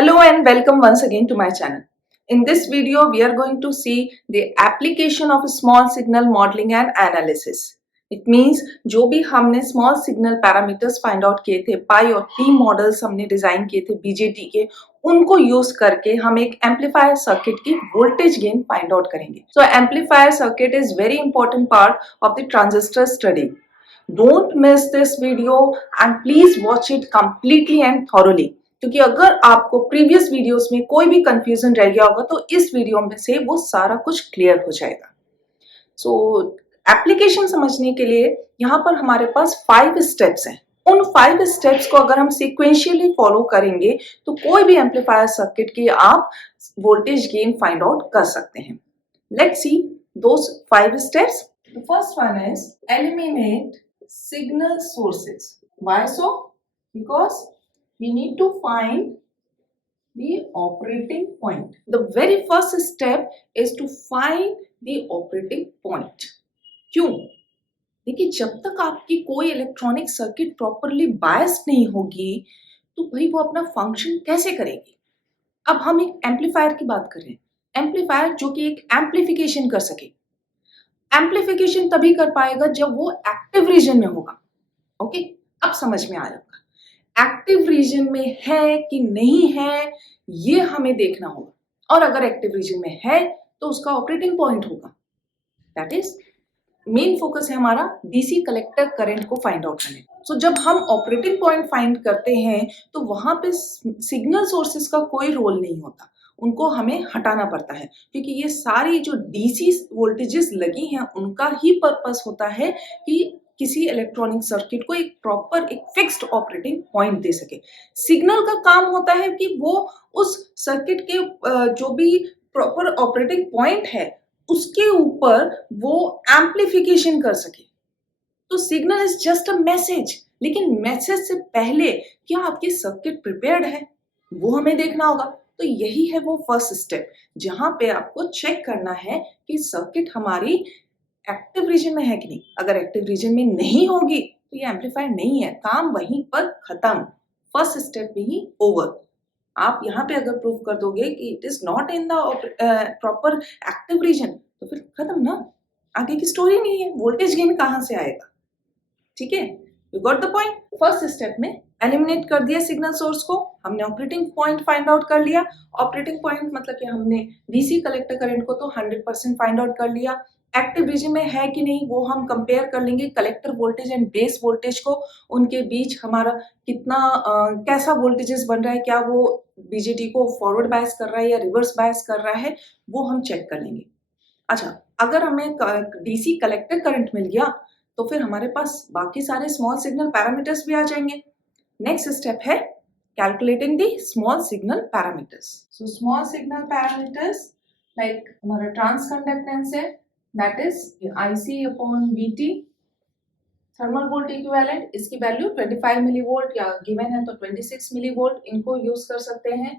Hello and welcome once again to my channel. In this video, we are going to see the application of small signal modeling and analysis. It means जो भी हमने small signal parameters find out किए थे, pi और t models हमने design किए थे BJT के, उनको यूज करके हम एक amplifier circuit की voltage gain find out करेंगे. So amplifier circuit is very important part of the transistor study. Don't miss this video and please watch it completely and thoroughly. क्योंकि अगर आपको प्रीवियस वीडियोस में कोई भी कंफ्यूजन रह गया होगा तो इस वीडियो में से वो सारा कुछ क्लियर हो जाएगा. सो एप्लीकेशन समझने के लिए यहाँ पर हमारे पास 5 स्टेप्स हैं. उन 5 स्टेप्स को अगर हम सीक्वेंशियली फॉलो करेंगे तो कोई भी एम्पलीफायर सर्किट की आप वोल्टेज गेन फाइंड आउट कर सकते हैं. Let's see those 5 steps. The first one is eliminate signal sources. Why so? Because we need to find the operating point. The very first step is to find the operating point. क्यों? देखिए, जब तक आपकी कोई electronic circuit properly biased नहीं होगी तो भाई वो अपना फंक्शन कैसे करेगी. अब हम एक एम्पलीफायर की बात कर रहे हैं. एम्पलीफायर जो कि एक एम्पलीफिकेशन कर सके. एम्पलीफिकेशन तभी कर पाएगा जब वो एक्टिव रीजन में होगा. ओके, अब समझ में आया. एक्टिव रीजन में है कि नहीं है ये हमें देखना होगा, और अगर एक्टिव रीजन में है तो उसका ऑपरेटिंग पॉइंट होगा. दैट इज मेन फोकस है हमारा डीसी कलेक्टर करंट को फाइंड आउट करने. सो जब हम ऑपरेटिंग पॉइंट फाइंड करते हैं तो वहां पे सिग्नल सोर्सेस का कोई रोल नहीं होता, उनको हमें हटाना पड़ता है, क्योंकि ये सारी जो डीसी वोल्टेजेस लगी हैं उनका ही पर्पस होता है कि किसी इलेक्ट्रॉनिक सर्किट को एक प्रॉपर एक फिक्स्ड ऑपरेटिंग पॉइंट दे सके. सिग्नल का काम होता है कि वो उस सर्किट के जो भी प्रॉपर ऑपरेटिंग पॉइंट है उसके ऊपर वो एम्पलीफिकेशन कर सके. तो signal is just a message, लेकिन मैसेज से पहले क्या आपकी सर्किट प्रिपेयर्ड है वो हमें देखना होगा. तो यही है वो फर्स्ट स्टेप जहां पे आपको चेक करना है कि सर्किट हमारी एक्टिव रीजन में है कि नहीं. अगर एक्टिव रीजन में नहीं होगी तो ये एम्पलीफायर नहीं है, काम वहीं पर खत्म, फर्स्ट स्टेप में ही ओवर. आप यहाँ पे अगर प्रूव कर दोगे कि it is not in the proper active region तो फिर खत्म ना, आगे की स्टोरी नहीं है. वोल्टेज गेन कहाँ से आएगा. ठीक है, you got the point. First step में एलिमिनेट कर दिया सिग्नल सोर्स को, हमने ऑपरेटिंग पॉइंट फाइंड आउट कर लिया. ऑपरेटिंग पॉइंट मतलब कि हमने डीसी कलेक्टर करंट को तो 100% फाइंड आउट कर लिया. एक्टिव रीजन में है कि नहीं वो हम कंपेयर कर लेंगे collector voltage and base voltage को. उनके बीच हमारा कितना कैसा वोल्टेजेस बन रहा है, क्या वो बीजेटी को फॉरवर्ड बायस कर रहा है या रिवर्स बायस कर रहा है, वो हम चेक कर लेंगे. अच्छा, अगर हमें डीसी कलेक्टर करंट मिल गया तो फिर हमारे पास बाकी सारे स्मॉल सिग्नल पैरामीटर्स भी आ जाएंगे. नेक्स्ट स्टेप है calculating the small signal parameters. So small signal parameters like हमारा ट्रांसकंडक्टेंस है, that is IC upon VT, thermal volt equivalent, इसकी वैल्यू 25 मिलीवोल्ट या गिवन है तो 26 मिलीवोल्ट, इनको यूज कर सकते हैं.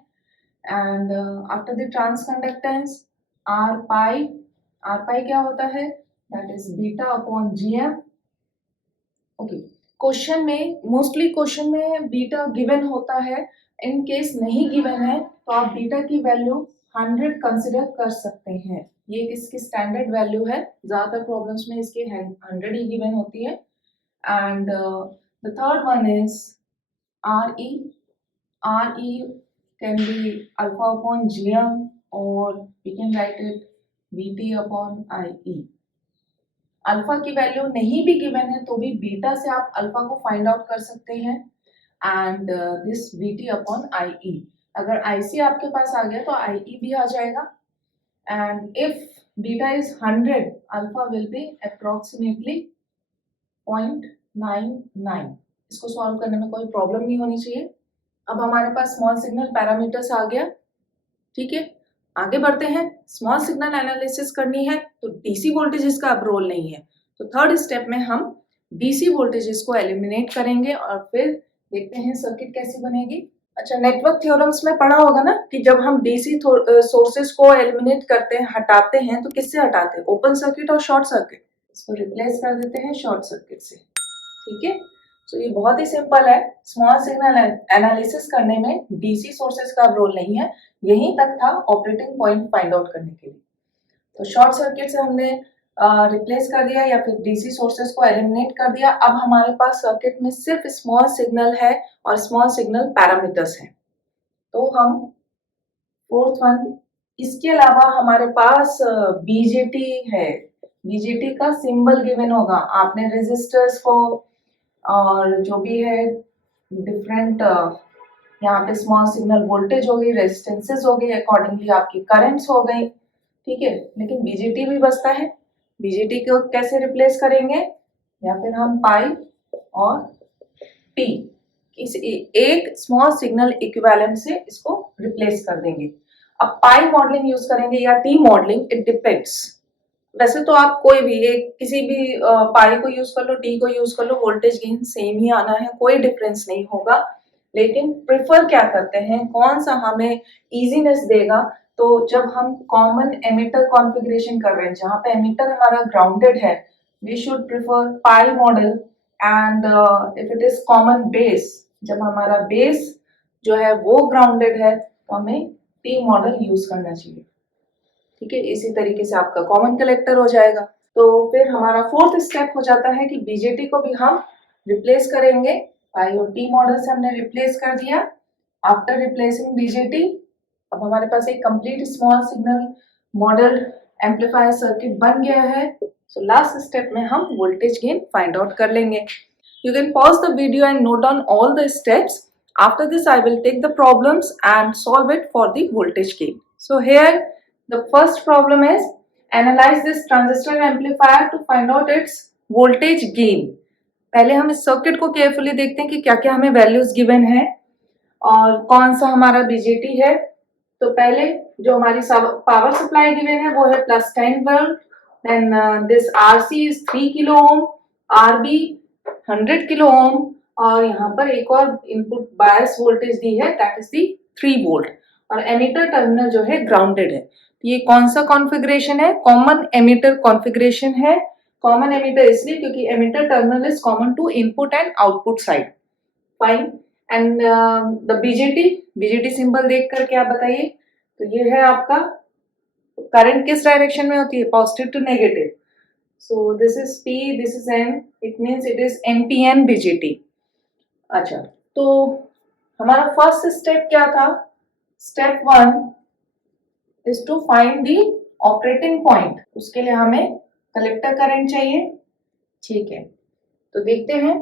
And after the transconductance r pi क्या होता है, that is beta upon GM. Okay, question में मोस्टली क्वेश्चन में बीटा गिवन होता है. इन केस नहीं गिवन है तो आप बीटा की वैल्यू 100 कंसिडर कर सकते हैं. ये इसकी स्टैंडर्ड वैल्यू है, ज्यादातर प्रॉब्लम्स में इसकी 100 ही गिवन होती है. And the third one is RE can be alpha upon GM और we can write it VT upon IE. Alpha की वैल्यू नहीं भी गिवन है तो भी बीटा से आप अल्फा को फाइंड आउट कर सकते हैं. And this VT upon IE, अगर IC आपके पास आ गया तो IE भी आ जाएगा. And if beta is 100, alpha will be approximately 0.99. इसको सॉल्व करने में कोई प्रॉब्लम नहीं होनी चाहिए. अब हमारे पास स्मॉल सिग्नल पैरामीटर्स आ गया. ठीक है, आगे बढ़ते हैं. स्मॉल सिग्नल एनालिसिस करनी है तो डीसी वोल्टेजेस का अब रोल नहीं है, तो थर्ड स्टेप में हम डीसी वोल्टेजेस को एलिमिनेट करेंगे और फिर देखते हैं सर्किट कैसी बनेगी. अच्छा, नेटवर्क थ्योरम्स में पढ़ा होगा ना कि जब हम डीसी सोर्सेस को एलिमिनेट करते हैं, हटाते हैं, तो किससे हटाते हैं, ओपन सर्किट और शॉर्ट सर्किट. इसको रिप्लेस कर देते हैं शॉर्ट सर्किट से. ठीक है, तो ये बहुत ही सिंपल है। स्मॉल सिग्नल एनालिसिस करने में डीसी सोर्सेस का रोल नहीं है, यहीं तक था ऑपरेटिंग पॉइंट फाइंड आउट करने के लिए। तो शॉर्ट सर्किट से हमने रिप्लेस कर दिया या फिर डीसी सोर्सेस को एलिमिनेट कर दिया। अब हमारे पास सर्किट में सिर्फ स्मॉल सिग्नल है और स्मॉल सिग्नल पैरामीटर्स हैं। तो हम फोर्थ वन, इसके अलावा हमारे पास बीजेटी है। बीजेटी का सिंबल गिवन होगा, आपने रेजिस्टर्स को और जो भी है डिफरेंट यहाँ पे स्मॉल सिग्नल वोल्टेज हो गई, रेजिस्टेंसेस हो गई, अकॉर्डिंगली आपकी करंट्स हो गई, ठीक है। लेकिन बीजेटी भी बचता है। बीजेटी को कैसे रिप्लेस करेंगे, या फिर हम पाई और टी इस एक स्मॉल सिग्नल इक्विवेलेंट से इसको रिप्लेस कर देंगे। अब पाई मॉडलिंग यूज करेंगे या टी मॉडलिंग, इट डिपेंड्स। वैसे तो आप कोई भी एक किसी भी पाई को यूज कर लो, टी को यूज कर लो, वोल्टेज गेन सेम ही आना है, कोई डिफरेंस नहीं होगा। लेकिन प्रेफर क्या करते हैं, कौन सा हमें इजीनेस देगा, तो जब हम कॉमन एमिटर कॉन्फ़िगरेशन कर रहे हैं जहां पे एमिटर हमारा ग्राउंडेड है, we should prefer pi model. And if it is common base, जब हमारा बेस जो है वो ग्राउंडेड है तो हमें टी मॉडल यूज करना चाहिए, ठीक है। इसी तरीके से आपका कॉमन कलेक्टर हो जाएगा। तो फिर हमारा फोर्थ स्टेप हो जाता है कि बीजेटी को भी हम रिप्लेस करेंगे। पाई और टी मॉडल से हमने रिप्लेस कर दिया। आफ्टर रिप्लेसिंग बीजेटी, अब हमारे पास एक complete small signal model amplifier circuit बन गया है। सो लास्ट स्टेप में हम वोल्टेज गेन फाइंड आउट कर लेंगे। You can pause the video and note down all the steps. After this, I will take the problems and solve it for the voltage gain. So here, the first problem is analyze this transistor amplifier to find out its voltage gain. पहले हम इस circuit को carefully देखते हैं कि क्या क्या हमें वैल्यूज गिवन है और कौन सा हमारा बीजेटी है। तो पहले जो हमारी पावर सप्लाई गिवन है वो है +10 volt, then this RC is 3 kilo ohm, RB 100 kilo ohm, और यहाँ पर एक और इनपुट बायस वोल्टेज दी है, दैट इज दी 3 वोल्ट, और एमीटर टर्मिनल जो है ग्राउंडेड है। तो ये कौन सा कॉन्फ़िगरेशन है, कॉमन एमीटर कॉन्फ़िगरेशन है। कॉमन एमीटर इसलिए क्योंकि emitter terminal is common to input and output side. Fine. And the BJT symbol देख करके आप बताइए। तो ये है आपका करंट किस डायरेक्शन में होती है, positive to negative. So this is P, this is N, it means it is NPN BJT. अच्छा, तो हमारा फर्स्ट स्टेप क्या था, step 1 is to find the operating point. उसके लिए हमें कलेक्टर करंट चाहिए, ठीक है। तो देखते हैं,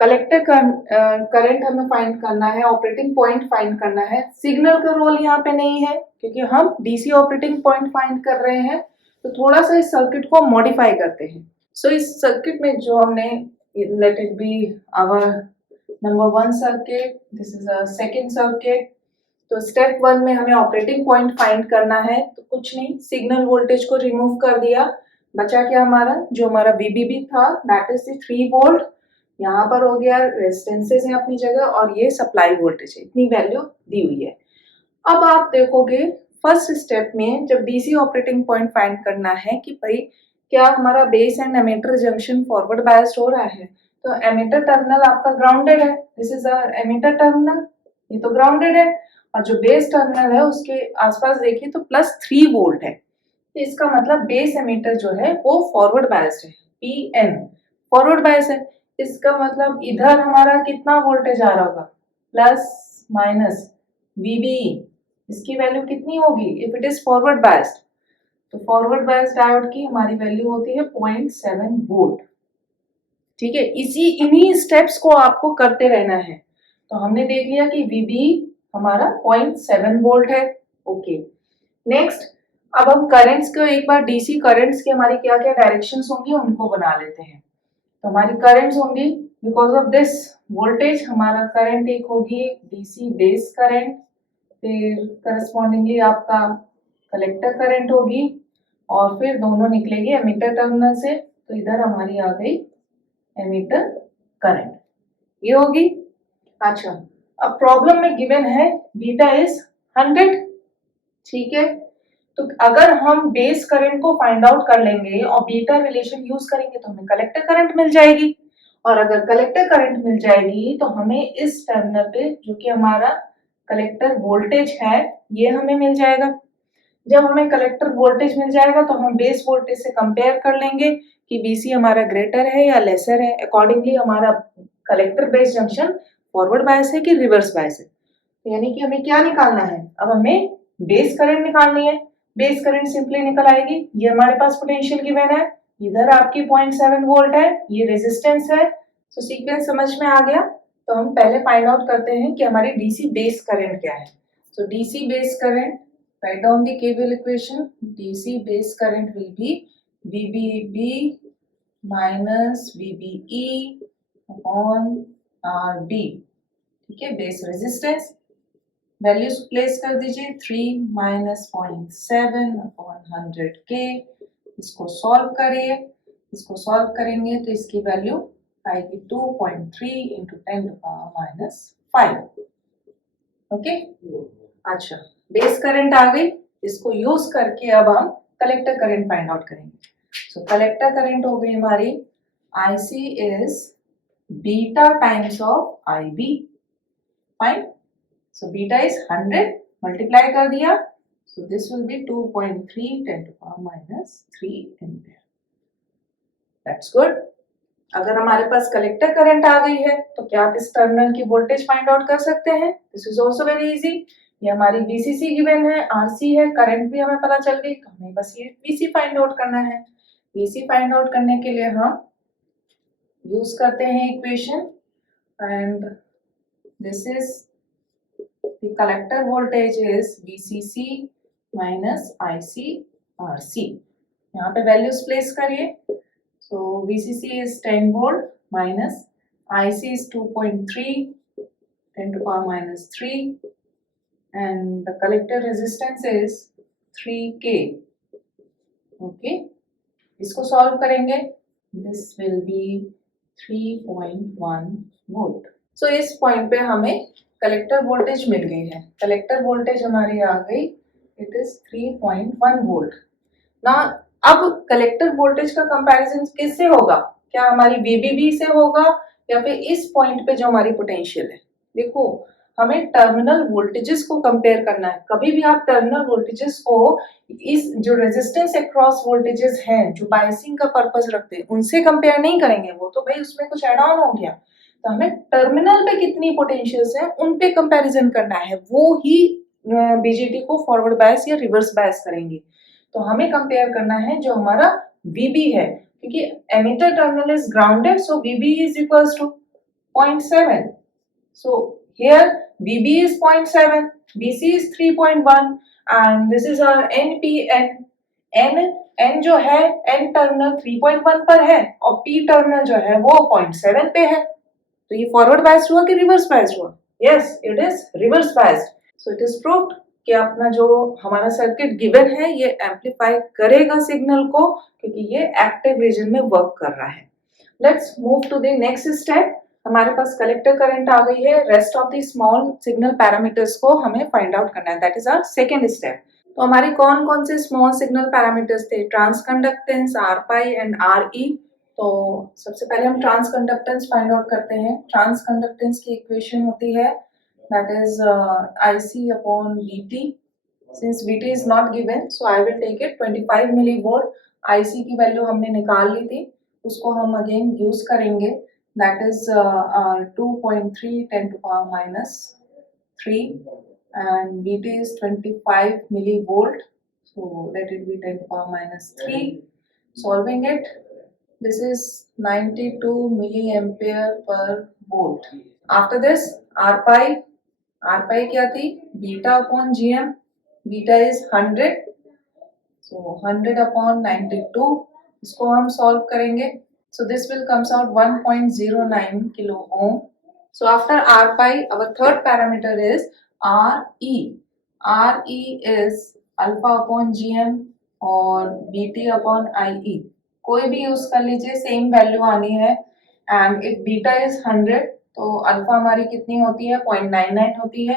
कलेक्टर करंट हमें फाइंड करना है, ऑपरेटिंग पॉइंट फाइंड करना है। सिग्नल का रोल यहाँ पे नहीं है क्योंकि हम डीसी ऑपरेटिंग पॉइंट फाइंड कर रहे हैं। तो थोड़ा सा इस सर्किट को मॉडिफाई करते हैं। सो इस सर्किट में जो हमने, let it be our number 1 circuit, this is a second circuit. तो स्टेप 1 में हमें ऑपरेटिंग पॉइंट फाइंड करना है। तो कुछ नहीं, सिग्नल वोल्टेज को रिमूव कर दिया, बचा क्या हमारा, जो हमारा VBB था, दैट इज द 3 वोल्ट। यहाँ पर हो गया, रेजिस्टेंसेस है अपनी जगह और ये सप्लाई वोल्टेज है, इतनी वैल्यू दी हुई है। अब आप देखोगे फर्स्ट स्टेप में जब डीसी ऑपरेटिंग पॉइंट फाइंड करना है कि भाई क्या हमारा base and emitter junction forward biased हो रहा है, तो एमीटर टर्मिनल आपका ग्राउंडेड है, this is a emitter terminal, ये तो ग्राउंडेड है, और जो बेस टर्मिनल है उसके आसपास देखिए तो +3 वोल्ट है। तो इसका मतलब बेस एमीटर जो है वो फॉरवर्ड बायस्ड है, PN फॉरवर्ड बायस है। इसका मतलब इधर हमारा कितना वोल्टेज आ रहा होगा, प्लस माइनस VBE, इसकी वैल्यू कितनी होगी if it is forward biased. तो फॉरवर्ड बायस्ड डायोड की हमारी वैल्यू होती है 0.7 वोल्ट, ठीक है। इन्हीं स्टेप्स को आपको करते रहना है। तो हमने देख लिया कि VBE हमारा 0.7 वोल्ट है, ओके। नेक्स्ट, अब हम करंट्स को एक बार डीसी करंट्स की हमारी क्या क्या डायरेक्शंस होंगी उनको बना लेते हैं। तो हमारी करंट्स होंगी बिकॉज ऑफ दिस वोल्टेज, हमारा करंट एक होगी डीसी बेस करंट, फिर करस्पॉन्डिंगली आपका कलेक्टर करंट होगी, और फिर दोनों निकलेगी एमीटर टर्मिनल से, तो इधर हमारी आ गई एमीटर करंट, ये होगी। अच्छा, अब प्रॉब्लम में गिवन है बीटा इज 100, ठीक है। तो अगर हम बेस करंट को फाइंड आउट कर लेंगे और बीटा रिलेशन यूज करेंगे तो हमें कलेक्टर करंट मिल जाएगी, और अगर कलेक्टर करंट मिल जाएगी तो हमें इस टर्मिनल पे जो कि हमारा कलेक्टर वोल्टेज है ये हमें मिल जाएगा। जब हमें कलेक्टर वोल्टेज मिल जाएगा तो हम बेस वोल्टेज से कंपेयर कर लेंगे कि BC हमारा ग्रेटर है या लेसर है। अकॉर्डिंगली हमारा collector base junction forward bias है कि रिवर्स बायस है। तो यानी कि हमें क्या निकालना है, अब हमें बेस करंट निकालनी है। बेस करंट सिंपली निकल आएगी, ये हमारे पास पोटेंशियल गिवन है, इधर आपकी 0.7 वोल्ट है, ये रेजिस्टेंस है। तो सीक्वेंस समझ में आ गया। तो हम पहले फाइंड आउट करते हैं कि हमारी डीसी बेस करंट क्या है। So DC base current, write down the KVL equation. DC base current will be VBB minus VBE upon RB। ठीक है, बेस रेजिस्टेंस वैल्यूज प्लेस कर दीजिए, 3 माइनस 0.7 अपॉन 100K। इसको सॉल्व करिए, इसको सॉल्व करेंगे तो इसकी वैल्यू आएगी 2.3 इंटू 10⁻⁵। ओके, अच्छा बेस करंट आ गई, इसको यूज करके अब हम कलेक्टर करंट फाइंड आउट करेंगे। सो कलेक्टर करंट हो गई हमारी IC is beta times of IB। Fine, so beta is 100, multiply कर दिया, so this will B 2.3 10⁻³ ampere. That's good. अगर हमारे पास कलेक्टर करंट आ गई है तो क्या आप इस टर्मिनल की वोल्टेज फाइंड आउट कर सकते हैं? This is also very easy. ये हमारी VCC गिवन है, RC है, करंट भी हमें पता चल गई, तो हमें बस ये VC फाइंड आउट करना है। VC फाइंड आउट करने के लिए हम यूज करते हैं equation, and this is the collector voltage is VCC minus IC RC। यहाँ पे वैल्यूज प्लेस करिए। So VCC is 10 volt minus IC is 2.3 10⁻³ and the collector resistance is 3K। Okay, इसको सॉल्व करेंगे, this will be 3.1 volt। So इस point पे हमें collector voltage मिल गई है। कलेक्टर वोल्टेज हमारी आ गई, it is 3.1 volt। ना अब कलेक्टर वोल्टेज का कंपैरिजन किससे होगा? क्या हमारी VBB से होगा या फिर इस पॉइंट पे जो हमारी पोटेंशियल है? देखो, हमें टर्मिनल वोल्टेजेस को कंपेयर करना है। कभी भी आप टर्मिनल वोल्टेजेस को इस जो रेजिस्टेंस अक्रॉस वोल्टेजेस हैं जो बायसिंग का पर्पस रखते हैं उनसे कंपेयर नहीं करेंगे, वो तो भाई उसमें कुछ एड ऑन हो गया। तो हमें टर्मिनल पे कितनी पोटेंशियल्स हैं उन पे कंपैरिजन करना है, वो ही BJT को फॉरवर्ड बायस या रिवर्स बायस करेंगे। तो हमें कंपेयर करना है जो हमारा VB है, क्योंकि emitter terminal is grounded, so VB is equals to 0.7। So here VB is 0.7, BC is 3.1 and this is our NPN। N जो है N टर्मिनल 3.1 पर है और P टर्मिनल जो है वो 0.7 पे है। तो ये फॉरवर्ड बायस्ड हुआ कि रिवर्स बायस्ड हुआ? Yes, it is reverse biased. So it is proved कि अपना जो हमारा सर्किट गिवन है ये एम्पलीफाई करेगा सिग्नल को, क्योंकि ये एक्टिव रीजन में वर्क कर रहा है। Let's move to the next step. हमारे पास कलेक्टर करंट आ गई है, rest of the small signal parameters को हमें फाइंड आउट करना है, that is our second step. तो हमारे कौन कौन से स्मॉल सिग्नल पैरामीटर्स थे? Transconductance, RPi and RE। तो सबसे पहले हम ट्रांसकंडक्टेंस फाइंड आउट करते हैं। ट्रांसकंडक्टेंस की इक्वेशन होती है that is IC upon VT। Since VT is not given, so I will take it 25 millivolt। IC की वैल्यू हमने निकाल ली थी, उसको हम अगेन यूज करेंगे, that is 2.3 10⁻³ and VT is 25 millivolt, so let it be 10⁻³ solving it, this is 92 milliampere per volt। After this RPi क्या थी? Beta upon GM, beta is 100, so 100 upon 92, इसको हम सॉल्व करेंगे, so this will comes out 1.09 kilo ohm. So after RPi our third parameter is RE। RE is alpha upon GM और BT upon IE, कोई भी use कर लीजिए, same value आनी है। एंड इफ बीटा इज 100 तो alpha हमारी कितनी होती है? 0.99 होती है।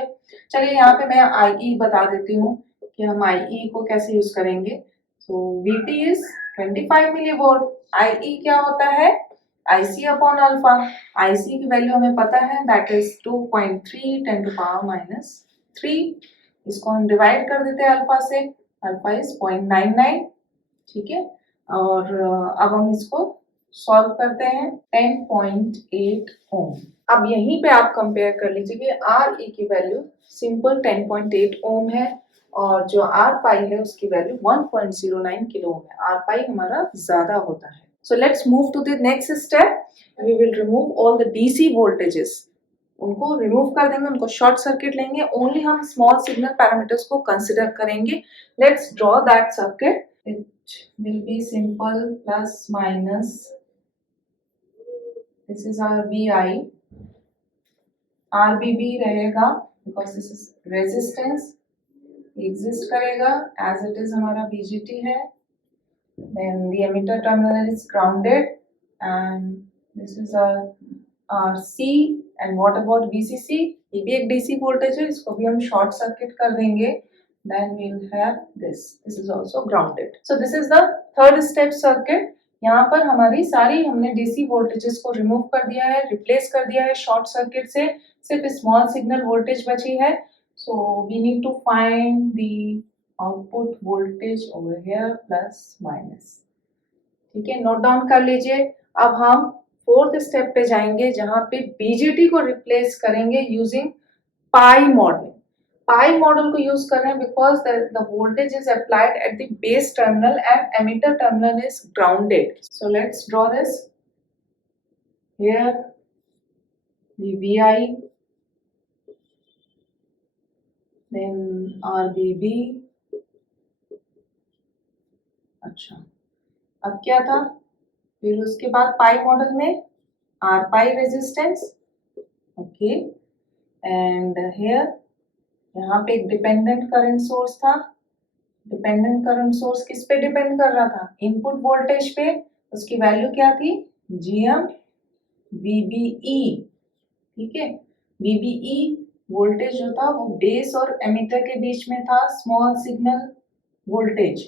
चलिए यहाँ पे मैं IE बता देती हूँ कि हम IE को कैसे यूज करेंगे। So VT is 25 millivolt, IE क्या होता है? IC अपॉन अल्फा, IC की वैल्यू हमें पता है that is 2.3 10 to power minus 3। इसको हम डिवाइड कर देते हैं अल्फा से, अल्फा इज 0.99, ठीक है। और अब हम इसको सॉल्व करते हैं 10.8 ओम। अब यहीं पे आप कंपेयर कर लीजिए कि आर ई की वैल्यू सिंपल 10.8 ओम है और जो आर पाई है उसकी वैल्यू 1.09 किलो ओम है। आर पाई हमारा ज्यादा होता है। So let's move to the next step. We will remove all the DC voltages. उनको रिमूव कर देंगे, उनको शॉर्ट सर्किट लेंगे, ओनली हम स्मॉल सिग्नल पैरामीटर्स को कंसिडर करेंगे। Let's draw that circuit. It will be simple plus minus, this is our VI, RBB रहेगा because this is resistance, exist करेगा एज इट इज हमारा BGT है। Then the emitter terminal is grounded and this is our C, and what about VCC? ये भी एक DC voltage है, इसको भी हम short circuit कर देंगे। Then we'll have this. This is also grounded. So this is the third step circuit. यहाँ पर हमारी सारी हमने DC voltages को remove कर दिया है, replace कर दिया है short circuit से, सिर्फ small signal voltage बची है। So we need to find the output voltage over here plus minus, ठीक है। नोट डाउन कर लीजिए। अब हम फोर्थ स्टेप पे जाएंगे जहां पे बीजेटी को रिप्लेस करेंगे using pi model. Pi model को यूज कर रहे हैं because the voltage is applied at the base terminal and emitter terminal is grounded. So let's draw this here, the VI, then RBB। अच्छा, अब क्या था, फिर उसके बाद पाई मॉडल में R pi resistance, okay. And here यहाँ पे एक डिपेंडेंट करंट सोर्स था। डिपेंडेंट करंट सोर्स किस पे डिपेंड कर रहा था? इनपुट वोल्टेज पे। उसकी वैल्यू क्या थी? GM VBE, ठीक है। VBE वोल्टेज जो था वो बेस और एमिटर के बीच में था, स्मॉल सिग्नल वोल्टेज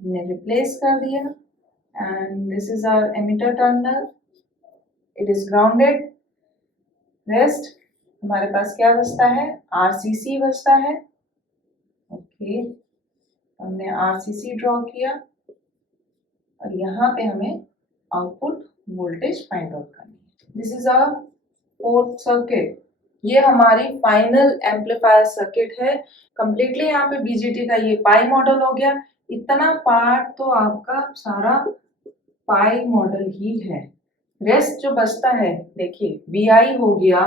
हमने रिप्लेस कर दिया। And this is our emitter terminal, it is grounded. Rest हमारे पास क्या बचता है? RCC बचता है, ओके। हमने RCC ड्रॉ किया और यहाँ पे हमें आउटपुट वोल्टेज फाइंड आउट करनी है। This is our fourth circuit. ये हमारी फाइनल एम्पलीफायर सर्किट है। कंप्लीटली यहाँ पे बीजेटी का ये पाई मॉडल हो गया। इतना पार्ट तो आपका सारा पाई मॉडल ही है। रेस्ट जो बचता है, देखिए VI हो गया,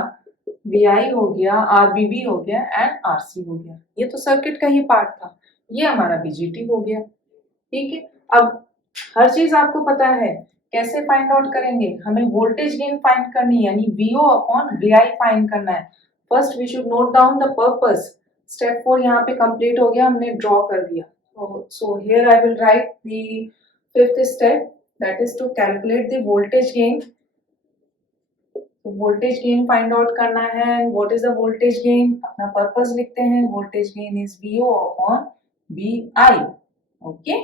VI हो गया, RBB हो गया एंड RC हो गया। ये तो सर्किट का ही पार्ट था, ये हमारा BGT हो गया, ठीक है। अब हर चीज आपको पता है, कैसे फाइंड आउट करेंगे? हमें वोल्टेज गेन फाइंड करनी है, यानी VO अपॉन VI फाइंड करना है। First we should note down the purpose. Step 4 यहाँ पे कंप्लीट हो गया, हमने ड्रॉ कर दिया। So here I will write the fifth step, that is to calculate the voltage gain. तो voltage gain find out करना है। What is the voltage gain? अपना purpose लिखते हैं। Voltage gain is VO upon VI, okay?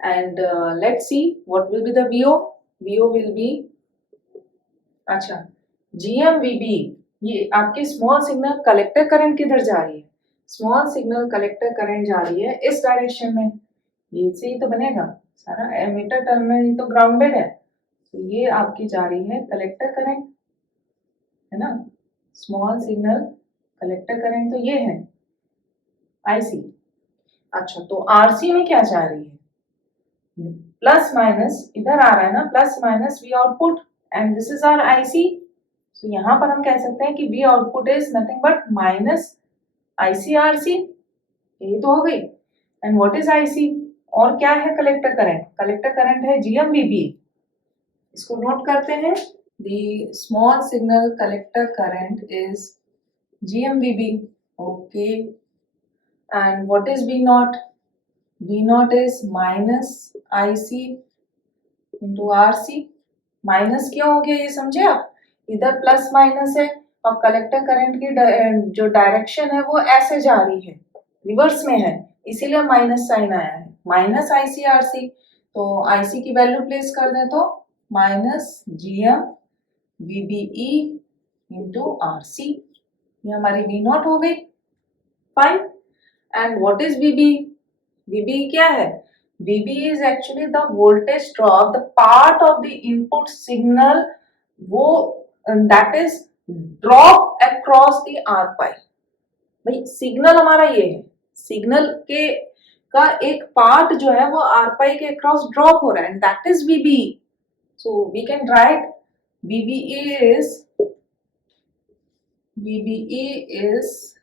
And let's see what will be the VO. VO will be, अच्छा, GMVB। ये आपके small signal collector current किधर जा रही है? स्मॉल सिग्नल कलेक्टर करंट जा रही है इस डायरेक्शन में, ये से ही तो बनेगा सारा। एमिटर टर्मिनल तो ग्राउंडेड है, तो ये आपकी जा रही है कलेक्टर करंट, है ना। स्मॉल सिग्नल कलेक्टर करंट तो ये है IC। अच्छा, तो RC में क्या जा रही है? प्लस माइनस इधर आ रहा है ना, plus minus V output and this is our IC। तो यहाँ पर हम कह सकते हैं कि V output is nothing but minus IC/RC, यही तो हो गई। And what is IC? और क्या है कलेक्टर करंट? कलेक्टर करंट है GMVB। इसको नोट करते हैं। The small signal collector current is GMVB, okay. And what is V not? V not is minus IC into RC। Minus क्यों हो गया ये समझे आप? इधर प्लस माइनस है और कलेक्टर करंट की जो डायरेक्शन है वो ऐसे जा रही है, रिवर्स में है, इसीलिए माइनस साइन आया है, माइनस IC/RC। तो IC की वैल्यू प्लेस कर दें तो minus GM VBE into RC, ये हमारी V नॉट हो गई। Fine. And what is VB? VB क्या है? VB is actually the voltage drop, the part of the input signal वो that is drop across the R pi। भाई signal हमारा ये है, सिग्नल के का एक पार्ट जो है वो R pi के अक्रॉस ड्रॉप हो रहा है, and that is VB। So we can write VBE is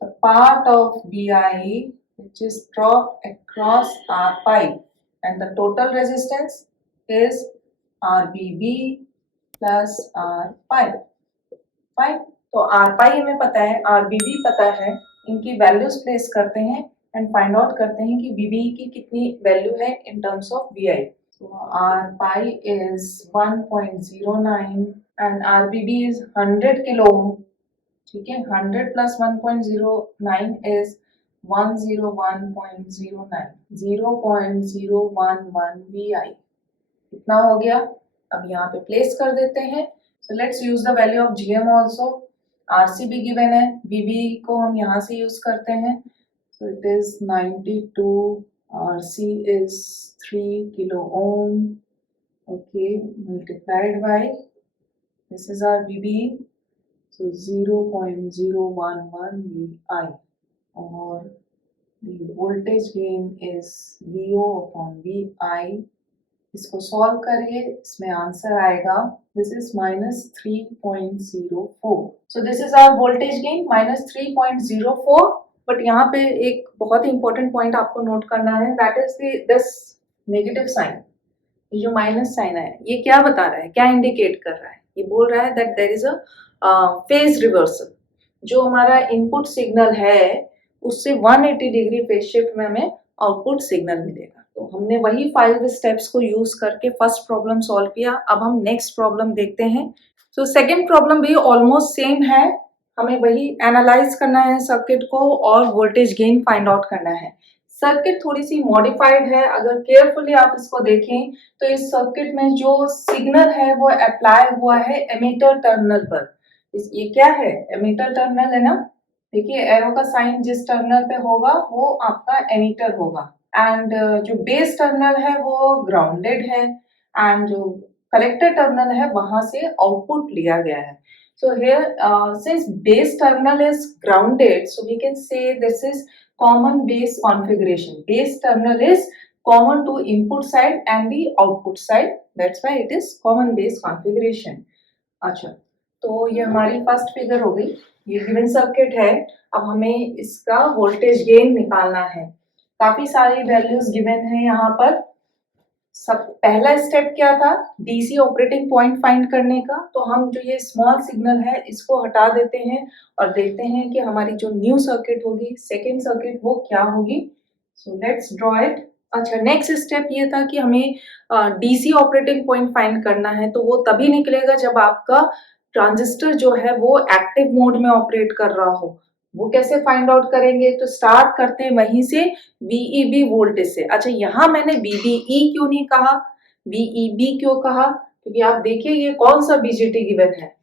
the part of VI which is dropped across R pi, and the total resistance is RBB plus R pi। Fine. तो R pi हमें पता है, RBB पता है, इनकी values place करते हैं and find out करते हैं कि VB की कितनी वैल्यू है in terms of VI। So R pi is 1.09 and RBB is 100 kilo ओम। ठीक है, 100 प्लस 1.09 is 101.09, 0.011 VI। कितना हो गया? अब यहाँ पे प्लेस कर देते हैं। So let's use the value of GM also। RC भी given है, VB को हम यहाँ से यूज करते हैं। So it is 92, RC is 3 kilo ohm, okay, multiplied by, this is our VB, so 0.011 VI, और the voltage gain is VO upon VI। इसको सॉल्व करिए, इसमें आंसर आएगा this is -3.04। So this is our voltage gain -3.04। But यहाँ पे एक बहुत ही इंपॉर्टेंट पॉइंट आपको नोट करना है, that is this negative sign. ये जो माइनस साइन है ये क्या बता रहा है, क्या इंडिकेट कर रहा है? ये बोल रहा है that there is a phase reversal. जो हमारा इनपुट सिग्नल है उससे 180 डिग्री फेज शिफ्ट में हमें आउटपुट सिग्नल मिलेगा। तो हमने वही 5 स्टेप्स को यूज करके फर्स्ट प्रॉब्लम सॉल्व किया। अब हम नेक्स्ट प्रॉब्लम देखते हैं। सो सेकंड प्रॉब्लम भी ऑलमोस्ट सेम है, हमें वही एनालाइज करना है सर्किट को और वोल्टेज गेन फाइंड आउट करना है। सर्किट थोड़ी सी मॉडिफाइड है, अगर केयरफुली आप इसको देखें तो इस सर्किट में जो सिग्नल है वो अप्लाई हुआ है एमीटर टर्मिनल पर। ये क्या है? एमीटर टर्मिनल है ना। देखिए एरो का साइन जिस टर्मिनल पे होगा वो आपका एमीटर होगा, एंड जो बेस टर्मिनल है वो ग्राउंडेड है, एंड जो कलेक्टर टर्मिनल है वहां से आउटपुट लिया गया है। So here, since base terminal is grounded, so we can say this is common base configuration. Base terminal is common to input side and the output side. That's why it is common base configuration. अच्छा, तो ये हमारी first figure हो गई। ये given circuit है। अब हमें इसका वोल्टेज गेन निकालना है। काफी सारी वैल्यूज गिवन है यहाँ पर। सब पहला स्टेप क्या था? डीसी ऑपरेटिंग पॉइंट फाइंड करने का। तो हम जो ये स्मॉल सिग्नल है इसको हटा देते हैं और देखते हैं कि हमारी जो न्यू सर्किट होगी, सेकेंड सर्किट, वो क्या होगी। So let's draw it. अच्छा, नेक्स्ट स्टेप ये था कि हमें डीसी ऑपरेटिंग पॉइंट फाइंड करना है। तो वो तभी निकलेगा जब आपका ट्रांजिस्टर जो है वो एक्टिव मोड में ऑपरेट कर रहा हो। वो कैसे फाइंड आउट करेंगे? तो स्टार्ट करते हैं वहीं से, VEB वोल्टेज से। अच्छा, यहाँ मैंने VBE क्यों नहीं कहा, VEB क्यों कहा? क्योंकि आप देखिए ये कौन सा BJT गिवन है।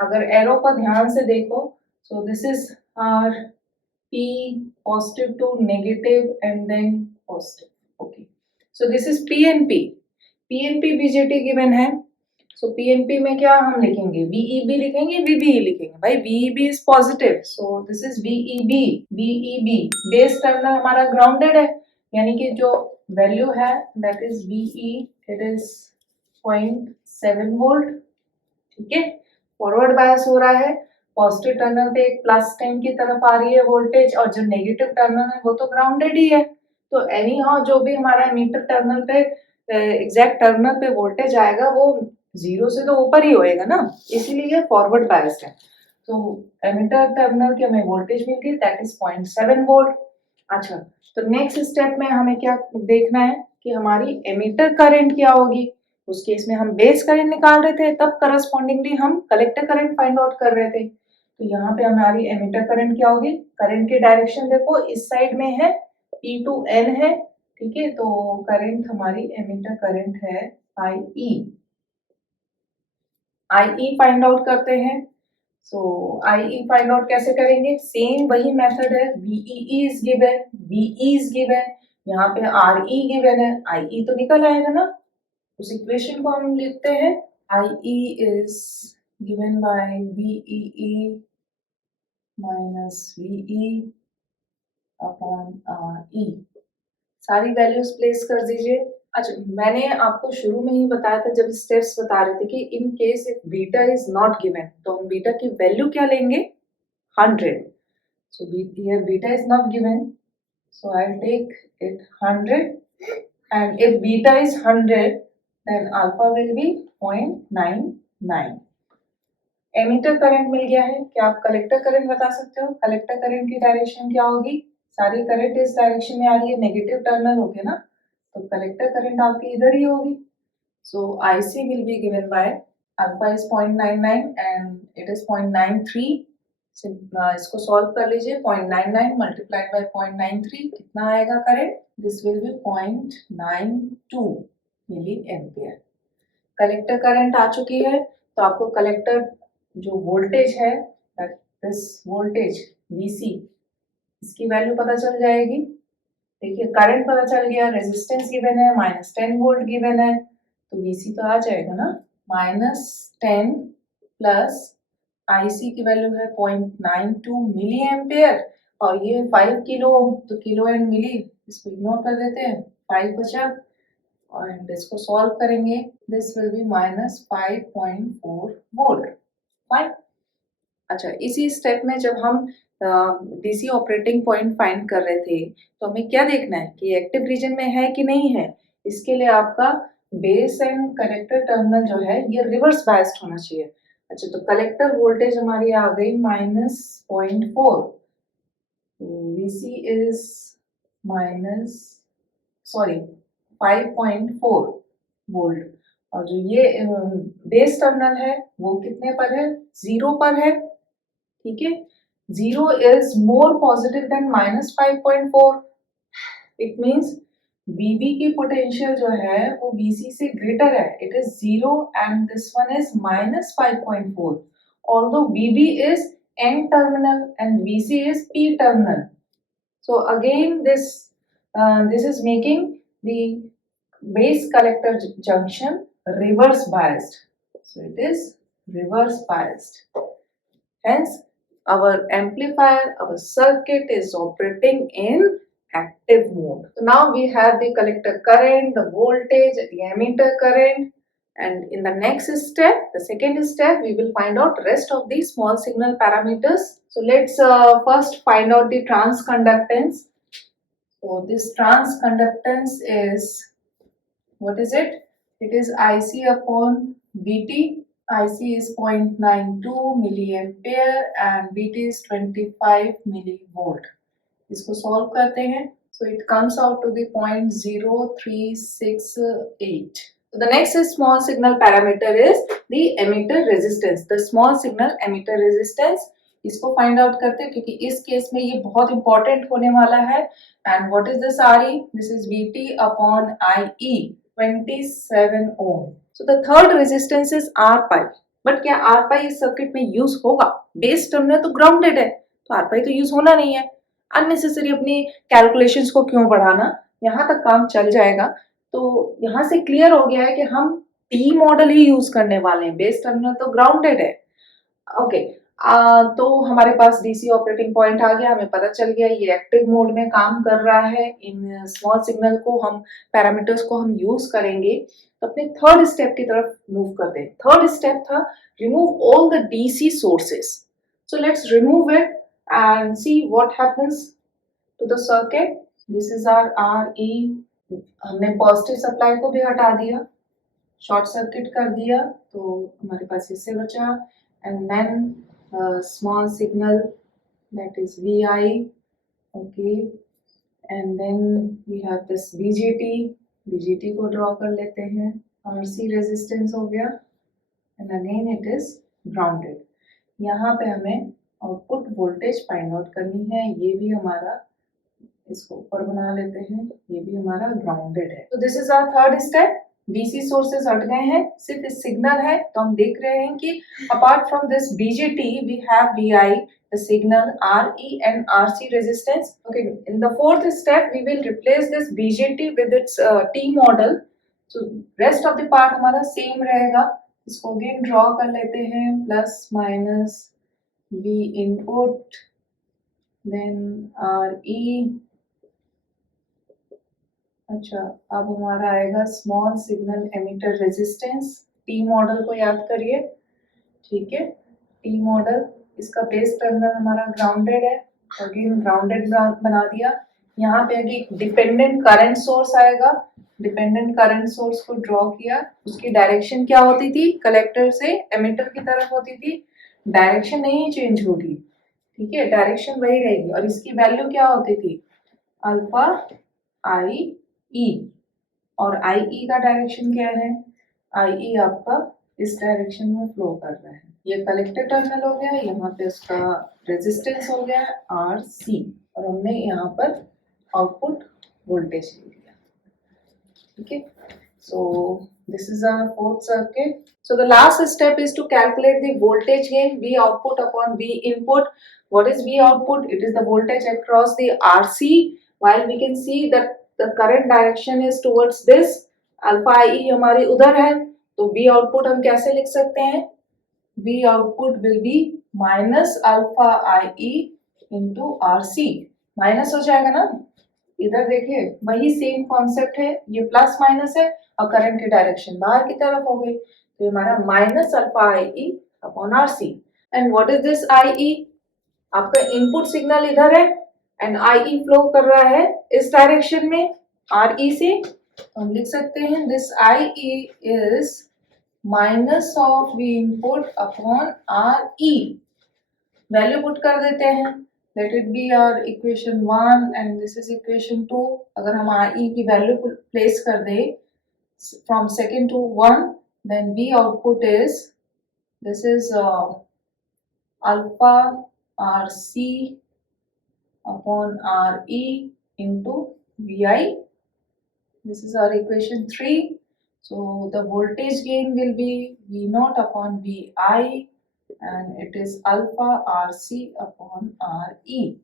अगर एरो को ध्यान से देखो, so this is R P positive to negative and then positive. Okay, so this is PNP। PNP BJT given है। सो PNP में क्या हम लिखेंगे? VEB लिखेंगे, VBE लिखेंगे। भाई VEB is positive, so this is VEB। VEB base terminal हमारा ग्राउंडेड है, यानी कि जो वैल्यू है that is VE, it is 0.7 volt. ठीक है, फॉरवर्ड बायस हो रहा है। पॉजिटिव टर्मिनल पे एक प्लस 10 की तरफ आ रही है वोल्टेज, और जो नेगेटिव टर्मिनल है वो तो ग्राउंडेड ही है। तो एनी हाउ जो भी हमारा एमीटर टर्मिनल पे एग्जैक्ट टर्मिनल पे वोल्टेज आएगा वो 0 से तो ऊपर ही होएगा ना, इसीलिए फॉरवर्ड बायस्ड है। तो एमीटर टर्मिनल की हमें वोल्टेज मिल गई, दैट इज 0.7 वोल्ट। अच्छा, तो नेक्स्ट स्टेप में हमें क्या देखना है कि हमारी एमीटर करंट क्या होगी। उस केस में हम बेस करंट निकाल रहे थे, तब करस्पॉन्डिंगली हम कलेक्टर करंट फाइंड आउट कर रहे थे। तो यहाँ पे हमारी एमीटर करंट क्या होगी? करंट की डायरेक्शन देखो, इस साइड में है, P to N है। ठीक है, तो करंट हमारी एमीटर करंट है IE फाइंड आउट करते हैं। सो IE फाइंड आउट कैसे करेंगे? सेम वही मेथड है। VEE is given, VE is given, यहाँ पे RE गिवन है, IE तो निकल आएगा ना। उस इक्वेशन को हम लिखते हैं, IE is given by VEE minus VE upon RE। सारी वैल्यूज प्लेस कर दीजिए। अच्छा, मैंने आपको शुरू में ही बताया था जब स्टेप्स बता रहे थे कि in case if beta is not given तो हम बीटा की वैल्यू क्या लेंगे? 100। So here beta is not given, so I take it 100 and if beta is 100 then alpha will be 0.99। Emitter current मिल गया है। क्या आप कलेक्टर करंट बता सकते हो? कलेक्टर करंट की डायरेक्शन क्या होगी? सारी करंट इस डायरेक्शन में आ रही है, नेगेटिव टर्मिनल हो गया ना, तो कलेक्टर करंट आपकी इधर ही होगी। सो IC will be given by alpha is 0.99 and it is 0.93। इसको सॉल्व कर लीजिए। 0.99 मल्टीप्लाइड बाय 0.93 कितना आएगा current? This will be 0.92 milli ampere. Collector current आ चुकी है, तो आपको कलेक्टर जो वोल्टेज है, दिस वोल्टेज VC, इसकी वैल्यू पता चल जाएगी। देखिए करंट पता चल गया, रेजिस्टेंस गिवन है -10 वोल्ट गिवन है, तो VC तो आ जाएगा ना, -10 प्लस IC की वैल्यू है 0.92 मिली एम्पियर और ये 5 किलो, तो किलो एंड मिली इसको इग्नोर कर देते हैं, 5 बचा और इसको सॉल्व करेंगे। This will B -5.4 volt. Fine. अच्छा, इसी स्टेप में जब हम DC ऑपरेटिंग पॉइंट फाइंड कर रहे थे तो हमें क्या देखना है कि एक्टिव रीजन में है कि नहीं है। इसके लिए आपका बेस एंड कलेक्टर टर्मिनल जो है ये रिवर्स बायस्ड होना चाहिए। अच्छा, तो कलेक्टर वोल्टेज हमारी आ गई -0.4, VC इज -5.4 वोल्ट और जो ये बेस टर्मिनल है वो कितने पर है? 0 पर है। ठीक है, 0 is more positive than -5.4। It means VB की पोटेंशियल जो है वो VC से ग्रेटर है, it is 0 and this one is -5.4। although VB is N terminal and VC is P terminal, so again this is making the base collector junction reverse biased, so it is reverse biased, hence our amplifier, our circuit is operating in active mode. So now we have the collector current, the voltage, the emitter current, and in the next step, the second step, we will find out rest of the small signal parameters. So let's first find out the transconductance. So this transconductance is, what is it? It is IC upon VT. IC is 0.92 milliampere and VT is 25 millivolt. इसको solve करते हैं, so it comes out to be 0.0368. So the next is small signal parameter is the emitter resistance, the small signal emitter resistance. इसको find out करते हैं क्योंकि इस case में ये बहुत इंपॉर्टेंट होने वाला है। And what is this RE? This is VT upon IE 27 ohm. So the third resistance is R pi. But क्या R pi इस सर्किट में यूज होगा? बेस टर्मिनल तो ग्राउंडेड है, तो R pi तो यूज होना नहीं है। अननेसेसरी अपनी कैलकुलेशंस को क्यों बढ़ाना, यहाँ तक काम चल जाएगा। तो यहाँ से क्लियर हो गया है कि हम P मॉडल ही यूज करने वाले हैं, बेस टर्मिनल तो ग्राउंडेड है। ओके, तो हमारे पास DC ऑपरेटिंग पॉइंट आ गया, हमें पता चल गया ये एक्टिव मोड में काम कर रहा है। इन स्मॉल सिग्नल को हम पैरामीटर्स को हम यूज करेंगे। तो अपने थर्ड स्टेप की तरफ मूव करते हैं। थर्ड स्टेप था remove all the DC sources. So let's remove it and see what happens to the circuit. This is our RE. हमने पॉजिटिव सप्लाई को भी हटा दिया, शॉर्ट सर्किट कर दिया, तो हमारे पास इससे बचा। And then small signal that is VI, okay, and then we have this BJT को ड्रॉ कर लेते हैं। RC रेजिस्टेंस हो गया and again it is grounded. यहाँ पे हमें आउटपुट वोल्टेज फाइंड आउट करनी है। ये भी हमारा, इसको ऊपर बना लेते हैं, ये भी हमारा ग्राउंडेड है। तो this is our third step. DC sources हट गए हैं, सिर्फ इस सिग्नल है। तो हम देख रहे हैं कि apart from this BJT we have VI, the signal, RE and RC resistance. Okay, in the fourth step we will replace this BJT with its T model. So rest of the part हमारा same रहेगा। इसको again draw कर लेते हैं, plus minus V input, then RE। अच्छा, अब हमारा आएगा small signal emitter resistance. T model को याद करिए, ठीक है। टी मॉडल, इसका बेस टर्मिनल हमारा ग्राउंडेड है, अगेन ग्राउंडेड बना दिया। यहाँ पे अगेन डिपेंडेंट करंट सोर्स आएगा, डिपेंडेंट करंट सोर्स को ड्रॉ किया। उसकी डायरेक्शन क्या होती थी, कलेक्टर से एमिटर की तरफ होती थी। डायरेक्शन नहीं चेंज होगी, ठीक है, डायरेक्शन वही रहेगी। और इसकी वैल्यू क्या होती थी, अल्फा आई ई। और आई ई का डायरेक्शन क्या है, आई ई आपका इस डायरेक्शन में फ्लो कर रहा है। ये कलेक्टर टर्मिनल हो गया, यहाँ पे उसका रेजिस्टेंस हो गया आर सी, और हमने यहाँ पर आउटपुट वोल्टेज ले लिया, ठीक है। So this is our fourth circuit. So the last step is to calculate the voltage gain, V output upon V input. What is V output? It is the voltage across the RC. While we can see that the current direction is towards this, alpha IE हमारी उधर है, तो V output हम कैसे लिख सकते हैं, V output will be minus alpha IE into RC। Minus हो जाएगा ना, इधर देखिए वही सेम कॉन्सेप्ट है, ये प्लस माइनस है और करंट की डायरेक्शन बाहर की तरफ हो गई, तो हमारा minus alpha IE upon RC। And what is this IE, आपका इनपुट सिग्नल इधर है एंड IE फ्लो कर रहा है इस डायरेक्शन में RE से, तो हम लिख सकते हैं this IE is minus of V input upon RE। Value put कर देते हैं, let it be our equation 1 and this is equation 2। अगर हम IE की वैल्यू प्लेस कर दे from second to 1, then V output is, this is alpha RC upon RE into VI। This is our equation 3। So the voltage gain will be V0 upon VI and it is alpha RC upon RE।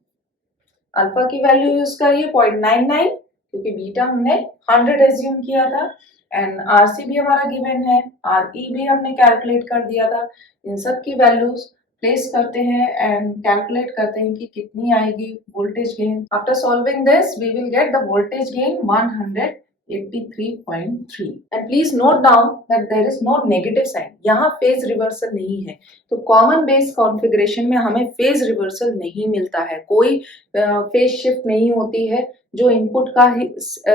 Alpha की value use करिए 0.99, क्योंकि beta हमने 100 assume किया था, and RC भी हमारा given है, RE भी हमने कैलकुलेट कर दिया था। इन सब की वैल्यूज प्लेस करते हैं एंड कैलकुलेट करते हैं कि कितनी आएगी voltage gain. After solving this we will get the voltage gain 183.3। And please note down that there is no negative sign, यहाँ फेज रिवर्सल नहीं है। तो कॉमन बेस कॉन्फ़िगरेशन में हमें फेज रिवर्सल नहीं मिलता है, कोई फेज शिफ्ट नहीं होती है। जो इनपुट का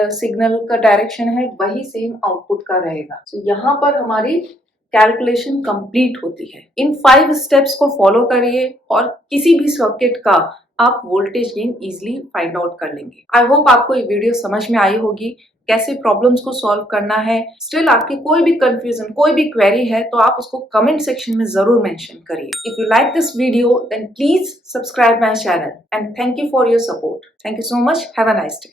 सिग्नल का डायरेक्शन है वही सेम आउटपुट का रहेगा। तो यहाँ पर हमारी कैलकुलेशन कंप्लीट होती है। इन 5 स्टेप्स को फॉलो करिए और किसी भी सर्किट का आप voltage gain easily find out कर लेंगे। आई होप आपको ये वीडियो समझ में आई होगी, कैसे प्रॉब्लम्स को सॉल्व करना है। स्टिल आपकी कोई भी कंफ्यूजन, कोई भी क्वेरी है तो आप उसको कमेंट सेक्शन में जरूर मेंशन करिए। If you like this video then please subscribe my channel and thank you for your support. Thank you so much, have a nice day.